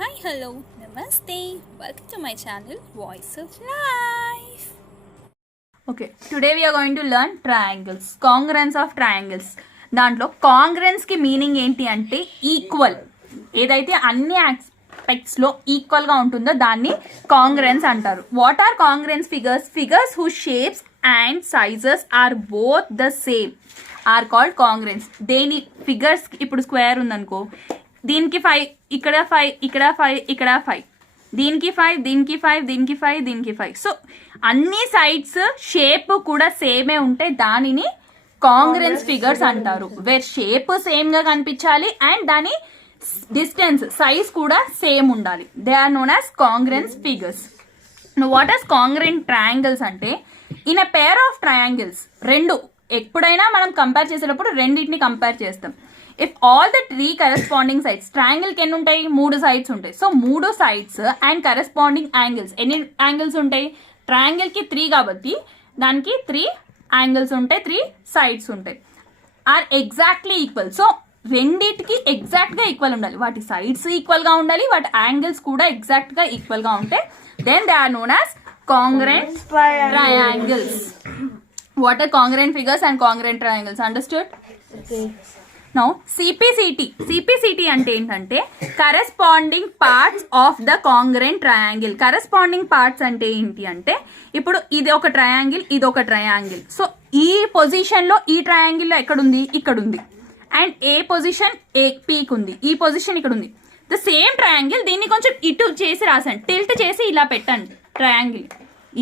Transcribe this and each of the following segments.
Hi, hello, namaste. Welcome to my channel, Voice of Life. Okay, today we are going to learn triangles, congruence of triangles. దాంట్లో కాంగ్రెన్స్ కి meaning ఏంటి అంటే equal, ఏదైతే అన్ని aspects లో equal గా ఉంటుందో దాన్ని కాంగ్రెన్స్ అంటారు. What are congruence figures? Figures who shapes and sizes are both the same are called congruence. దేని ఫిగర్స్ ఇప్పుడు స్క్వేర్ ఉందనుకో, దీనికి 5, ఇక్కడ 5, ఇక్కడ 5, ఇక్కడ 5, దీనికి 5, దీనికి 5, దీనికి 5, దీనికి 5. సో అన్ని సైడ్స్ షేప్ కూడా సేమే ఉంటే దానిని కాంగ్రెన్స్ ఫిగర్స్ అంటారు. వేర్ షేప్ సేమ్ గా కనిపించాలి అండ్ దాని డిస్టెన్స్ సైజ్ కూడా సేమ్ ఉండాలి. They are known as congruence figures. What as congruent triangles అంటే, in a pair of triangles, రెండు ఎప్పుడైనా మనం కంపేర్ చేసేటప్పుడు రెండింటిని కంపేర్ చేస్తాం. If all the 3 corresponding sides, triangle కి ఎన్ని ఉంటాయి? 3 సైడ్స్ ఉంటాయి. So 3 sides and corresponding angles, ఎన్ని యాంగిల్స్ ఉంటాయి? ట్రయాంగిల్ కి 3 కాబట్టి దానికి 3 యాంగిల్స్ ఉంటాయి, 3 సైడ్స్ ఉంటాయి. Are exactly equal. సో రెండిటికి ఎగ్జాక్ట్ గా ఈక్వల్ ఉండాలి. వాటి సైడ్స్ ఈక్వల్ గా ఉండాలి, వాటి యాంగిల్స్ కూడా ఎగ్జాక్ట్ గా ఈక్వల్ గా ఉంటాయి. Then they are known as congruent triangles. What are congruent figures and congruent triangles? Understood? Now CPCT అంటే ఏంటంటే corresponding parts of the congruent triangle. Corresponding parts అంటే ఏంటి అంటే, ఇప్పుడు ఇది ఒక ట్రయాంగిల్, ఇది ఒక ట్రయాంగిల్. సో ఈ పొజిషన్ లో ఈ ట్రయాంగిల్ లో ఎక్కడుంది? ఇక్కడ ఉంది. అండ్ ఏ పొజిషన్ పీక్ ఉంది, ఈ పొజిషన్ ఇక్కడ ఉంది. ద సేమ్ ట్రయాంగిల్, దీన్ని కొంచెం ఇటు చేసి రాసాను, టిల్ట్ చేసి ఇలా పెట్టండి. ట్రయాంగిల్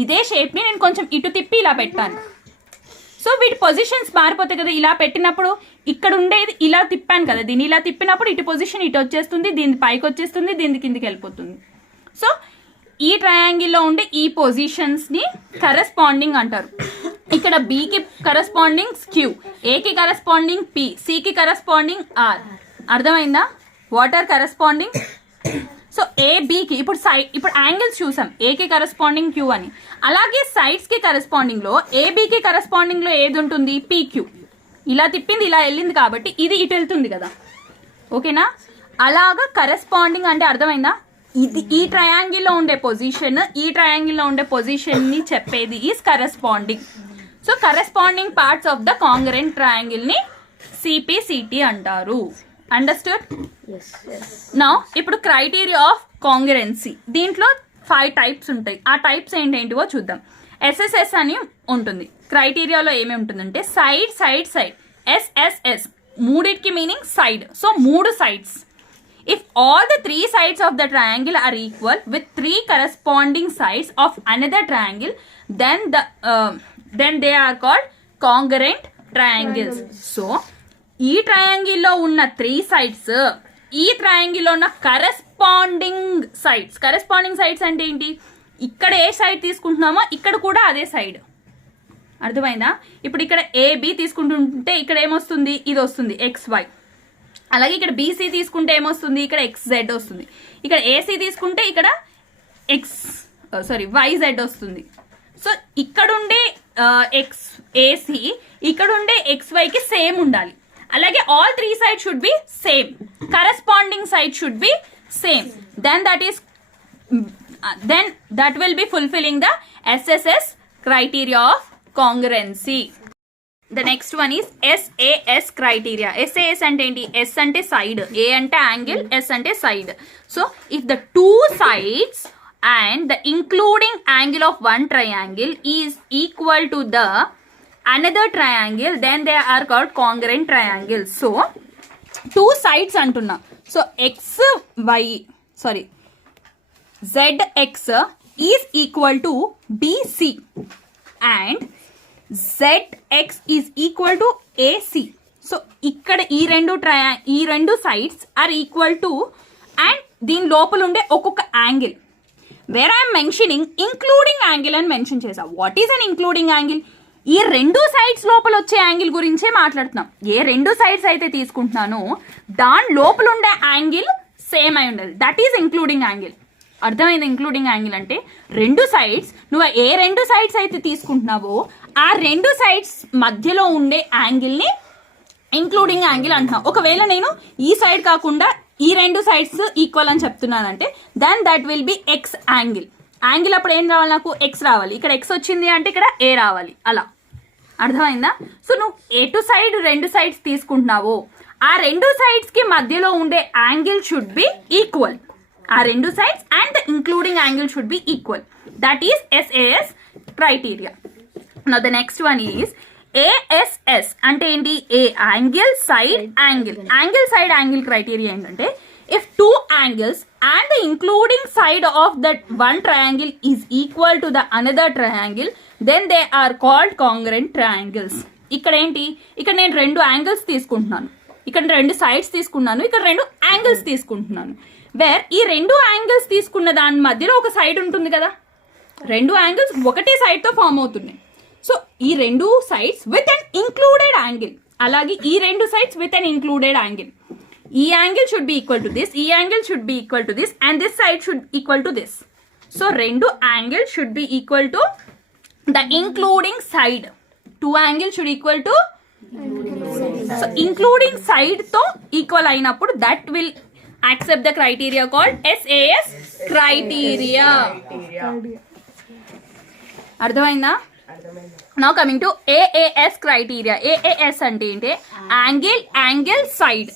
ఇదే షేప్ ని నేను కొంచెం ఇటు తిప్పి ఇలా పెట్టాను. సో వీటి పొజిషన్స్ మారిపోతాయి కదా. ఇలా పెట్టినప్పుడు ఇక్కడ ఉండేది ఇలా తిప్పాను కదా, దీన్ని ఇలా తిప్పినప్పుడు ఇటు పొజిషన్ ఇటు వచ్చేస్తుంది, దీని పైకి వచ్చేస్తుంది, దీని కిందికి వెళ్ళిపోతుంది. సో ఈ ట్రయాంగిల్లో ఉండే ఈ పొజిషన్స్ ని కరెస్పాండింగ్ అంటారు. ఇక్కడ బికి కరెస్పాండింగ్ క్యూ, ఏకి కరెస్పాండింగ్ పి, సికి కరెస్పాండింగ్ ఆర్. అర్థమైందా? What are corresponding? సో ఏబికి ఇప్పుడు యాంగిల్స్ చూసాం, ఏకి కరెస్పాండింగ్ క్యూ అని. అలాగే సైడ్స్ కి కరెస్పాండింగ్ లో ఏబికి కరెస్పాండింగ్ లో ఏది ఉంటుంది? పీక్యూ. ఇలా తిప్పింది ఇలా వెళ్ళింది కాబట్టి ఇది ఇటు వెళ్తుంది కదా. ఓకేనా? అలాగా కరెస్పాండింగ్ అంటే అర్థమైందా? ఇది ఈ ట్రయాంగిల్లో ఉండే పొజిషన్, ఈ ట్రయాంగిల్లో ఉండే పొజిషన్ ని చెప్పేది is corresponding. So corresponding parts of the congruent triangle ని సిపిసిటి అంటారు. అండర్స్టూడ్? నౌ ఇప్పుడు క్రైటీరియా ఆఫ్ కాంగ్రెన్సీ. దీంట్లో 5 టైప్స్ ఉంటాయి. ఆ టైప్స్ ఏంటేంటివో చూద్దాం. ఎస్ఎస్ఎస్ అని ఉంటుంది. క్రైటీరియాలో ఏమేమి ఉంటుందంటే సైడ్ సైడ్ సైడ్. ఎస్ఎస్ఎస్ మూడింటికి meaning side. So 3 sides. If all the 3 sides of the triangle are equal with 3 corresponding sides of another triangle, then they are called congruent triangles. So ఈ ట్రయాంగిల్లో ఉన్న 3 sides, ఈ ట్రయాంగిల్లో ఉన్న corresponding sides అంటే ఏంటి? ఇక్కడ ఏ side తీసుకుంటున్నామో ఇక్కడ కూడా అదే సైడ్. అర్థమైందా? ఇప్పుడు ఇక్కడ ఏబి తీసుకుంటుంటే ఇక్కడ ఏమొస్తుంది? ఇది వస్తుంది XY. అలాగే ఇక్కడ బీసీ తీసుకుంటే ఏమొస్తుంది? ఇక్కడ XZ వస్తుంది. ఇక్కడ ఏసీ తీసుకుంటే ఇక్కడ YZ వస్తుంది. సో ఇక్కడుండే ఏసీ ఇక్కడుండే XYకి సేమ్ ఉండాలి. అలాగే all 3 sides should be same. Corresponding side should be same. Then that will be fulfilling the SSS criteria of congruency. The next one is SAS criteria. SAS అంటే ఏంటి? S అంటే side, A అంటే angle, S అంటే side. So if the 2 sides and the including angle of one triangle is equal to the another triangle, then they are called congruent triangles. So 2 sides అంటున్నా. So ZX is equal to BC and ZX is equal to AC. So ఇక్కడ ఈ రెండు sides are equal to and దీని లోపల ఉండే ఒక్కొక్క angle. Where I'm mentioning including angle అని mention చేసా. What is an including angle? ఈ 2 సైడ్స్ లోపల వచ్చే యాంగిల్ గురించే మాట్లాడుతున్నాం. ఏ 2 సైడ్స్ అయితే తీసుకుంటున్నానో దాని లోపల ఉండే యాంగిల్ సేమ్ అయి ఉండాలి. That is including angle. అర్థమైంది? ఇంక్లూడింగ్ యాంగిల్ అంటే 2 సైడ్స్, నువ్వు ఏ 2 సైడ్స్ అయితే తీసుకుంటున్నావో ఆ 2 సైడ్స్ మధ్యలో ఉండే యాంగిల్ ని ఇంక్లూడింగ్ యాంగిల్ అంటున్నావు. ఒకవేళ నేను ఈ సైడ్ కాకుండా ఈ రెండు సైడ్స్ ఈక్వల్ అని చెప్తున్నానంటే then that will be X angle. Angle అప్పుడు ఏం రావాలి, నాకు ఎక్స్ రావాలి. ఇక్కడ ఎక్స్ వచ్చింది అంటే ఇక్కడ ఏ రావాలి. అలా అర్థమైందా? సో నువ్వు ఎటు సైడ్ రెండు సైడ్స్ తీసుకుంటున్నావో ఆ రెండు సైడ్స్ కి మధ్యలో ఉండే యాంగిల్ షుడ్ బి ఈక్వల్. ఆ రెండు sides and including angle should be equal. That is SAS criteria. Now the next one is ASS అంటే ఏంటి? A angle side angle. Angle side angle criteria ఏంటంటే if two angles and the including side of that one triangle is equal to the another triangle, then they are called congruent triangles. ఇక్కడ ఏంటి? ఇక్కడ నేను రెండు angles తీసుకుంటున్నాను, ఇక్కడ రెండు sides తీసుకున్నాను, ఇక్కడ రెండు యాంగిల్స్ తీసుకుంటున్నాను. వేర్ ఈ రెండు యాంగిల్స్ తీసుకున్న దాని మధ్యలో ఒక సైడ్ ఉంటుంది కదా, రెండు యాంగిల్స్ ఒకటే సైడ్ తో ఫామ్ అవుతున్నాయి. సో ఈ రెండు sides with an included angle, అలాగే ఈ రెండు sides with an included angle. ఈ angle should be equal to this, ఈ angle should be equal to this, and this side should equal to this. So రెండు angle should be equal to the including side. Two angle should equal to, so including side తో equal అయినప్పుడు that will accept the criteria called SAS criteria. అర్థమైందా? Now coming to AAS criteria. AAS అంటే ఏంటి? Angle side.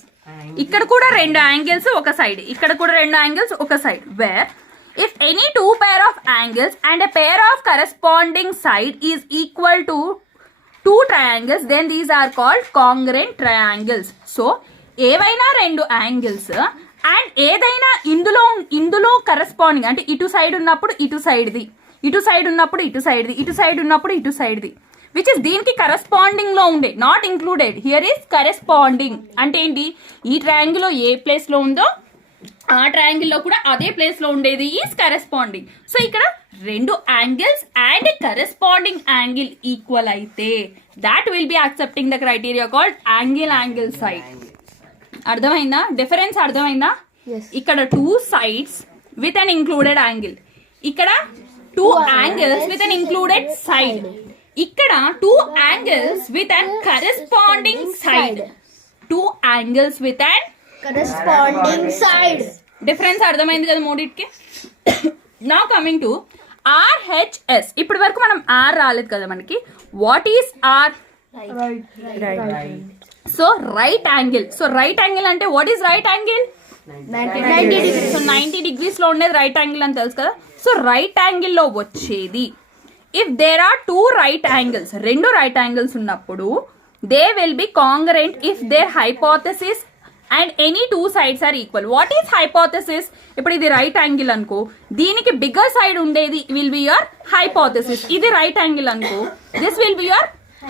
ఇక్కడ కూడా రెండు angles ఒక side, ఇక్కడ కూడా రెండు యాంగిల్స్ ఒక side. Where if any two pair of angles and a pair of corresponding side is equal to two triangles, then these are called congruent triangles. So ఏవైనా రెండు యాంగిల్స్ అండ్ ఏదైనా ఇందులో corresponding అంటే ఇటు సైడ్ ఉన్నప్పుడు ఇటు సైడ్ది, ఇటు సైడ్ ఉన్నప్పుడు ఇటు సైడ్ది, ఇటు సైడ్ ఉన్నప్పుడు ఇటు సైడ్ది, విచ్ ఇస్ దీనికి కరెస్పాండింగ్ లో ఉండే, not included. Here is corresponding అంటే ఏంటి? ఈ ట్రయాంగిల్ లో ఏ ప్లేస్ లో ఉందో ఆ ట్రయాంగిల్ లో కూడా అదే ప్లేస్ లో ఉండేది ఈస్ కరెస్పాండింగ్. సో ఇక్కడ రెండు angles and corresponding angle equal అయితే that will be accepting the criteria called angle side. అర్థమైందా? డిఫరెన్స్ అర్థమైందా? ఇక్కడ two sides with an included angle, ఇక్కడ two angles with an included side, ఇక్కడ two angles with an corresponding side, two angles with an corresponding side. Difference అర్థమైంది కదా మూడింటికి? Now coming to RHS. ఇప్పటి వరకు మనం R రాలేదు కదా మనకి. What is R? So right angle. So right angle అంటే what is right angle? 90 degrees. So 90 degrees లో ఉండేది రైట్ యాంగిల్ అని తెలుసు కదా. సో రైట్ యాంగిల్ లో వచ్చేది if there are two right angles, రెండు రైట్ యాంగిల్స్ ఉన్నప్పుడు they will be congruent if there hypothesis and any two sides are equal. What is hypothesis? ఇప్పుడు ఇది రైట్ యాంగిల్ అనుకో, దీనికి బిగ్గర్ సైడ్ ఉండేది will be your hypothesis. ఇది right angle అనుకో, this will be your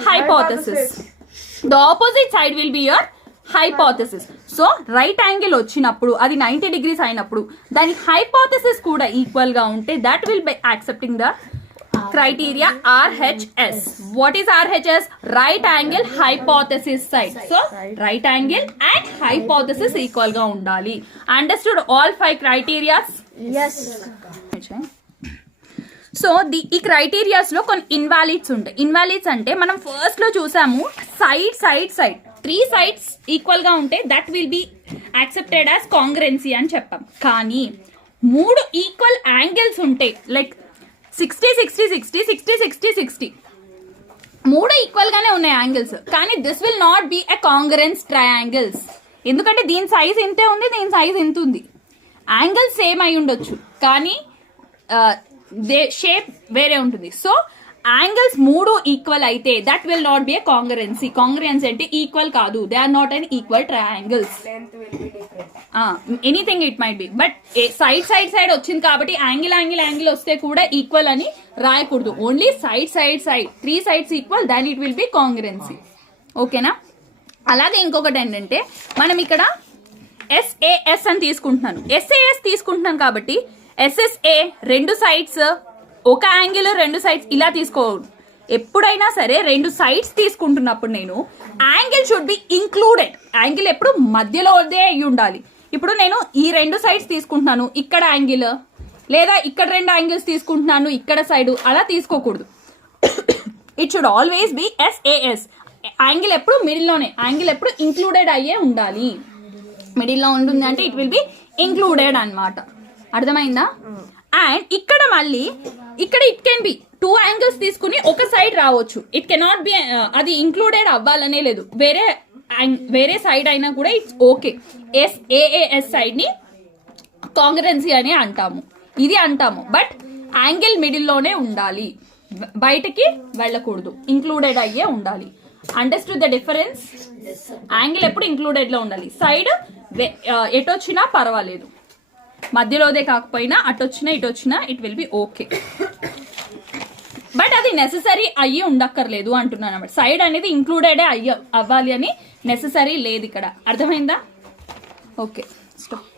hypothesis. The opposite side will be your hypothesis. So right angle వచ్చినప్పుడు అది 90 degrees అయినప్పుడు దాని హైపోథెసిస్ కూడా ఈక్వల్ గా ఉంటే that will be accepting the criteria RHS. What is RHS? Right angle hypothesis side. So right angle and hypothesis equal ga undali. Understood all 5 criteria? Yes. So ఈ criterias లో కొన్ని ఇన్వాలిడ్స్ ఉంటాయి. ఇన్వాలిడ్స్ అంటే మనం ఫస్ట్ లో చూసాము సైడ్ 3 sides ఈక్వల్ గా ఉంటే that will be accepted as కాంగ్రెన్సీ అని చెప్పాం. కానీ 3 ఈక్వల్ యాంగిల్స్ ఉంటాయి, లైక్ 60 60 60 60 60 60 మూడు ఈక్వల్ గానే ఉన్నాయి యాంగిల్స్, కానీ this will not be a కాంగ్రెన్స్ triangles. ఎందుకంటే దీని సైజ్ ఇంతే ఉంది, దీని సైజ్ ఇంత ఉంది. యాంగిల్స్ సేమ్ అయి ఉండొచ్చు కానీ షేప్ వేరే ఉంటుంది. సో యాంగిల్స్ 3 ఈక్వల్ అయితే that will not be a congruency. Congruency అంటే ఈక్వల్ కాదు, they are not unequal triangles. Anything it might be, but side వచ్చింది కాబట్టి యాంగిల్ వస్తే కూడా ఈక్వల్ అని రాయకూడదు. Only side 3 sides equal, then it will be congruency. ఓకేనా? అలాగే ఇంకొకటి ఏంటంటే మనం ఇక్కడ SAS అని తీసుకుంటున్నాను, SAS తీసుకుంటున్నాను కాబట్టి SSA రెండు సైడ్స్ ఒక యాంగిల్ రెండు సైడ్స్ ఇలా తీసుకోకూడదు. ఎప్పుడైనా సరే రెండు సైడ్స్ తీసుకుంటున్నప్పుడు నేను angle should be included. Angle ఎప్పుడు మధ్యలోదే అయి ఉండాలి. ఇప్పుడు నేను ఈ రెండు సైడ్స్ తీసుకుంటున్నాను, ఇక్కడ యాంగిల్, లేదా ఇక్కడ రెండు యాంగిల్స్ తీసుకుంటున్నాను ఇక్కడ సైడ్, అలా తీసుకోకూడదు. It should always be SAS. Angle ఎప్పుడు మిడిల్ లోనే, యాంగిల్ ఎప్పుడు ఇంక్లూడెడ్ అయ్యే ఉండాలి. మిడిల్లో ఉంటుంది అంటే ఇట్ విల్ బి ఇంక్లూడెడ్ అన్నమాట. అర్థమైందా? అండ్ ఇక్కడ మళ్ళీ ఇక్కడ ఇట్ కెన్ బి 2 యాంగిల్స్ తీసుకుని ఒక సైడ్ రావచ్చు. ఇట్ కెనాట్ బి అది ఇంక్లూడెడ్ అవ్వాలనే లేదు, వేరే సైడ్ అయినా కూడా ఇట్స్ ఓకే. ఏఏఎస్ సైడ్ ని కాంగ్రెన్సీ అని అంటాము, ఇది అంటాము. బట్ యాంగిల్ మిడిల్లోనే ఉండాలి, బయటకి వెళ్ళకూడదు, ఇంక్లూడెడ్ అయ్యే ఉండాలి. Understood the difference? యాంగిల్ ఎప్పుడు ఇంక్లూడెడ్ లో ఉండాలి, సైడ్ ఎటొచ్చినా పర్వాలేదు, మధ్యలోదే కాకపోయినా అటొచ్చినా ఇటొచ్చినా it will be okay. But అది నెససరీ అయ్యి ఉండక్కర్లేదు అంటున్నాను అన్నమాట. సైడ్ అనేది ఇంక్లూడెడే అవ్వాలి అని నెససరీ లేదు ఇక్కడ. అర్థమైందా? Okay, stop.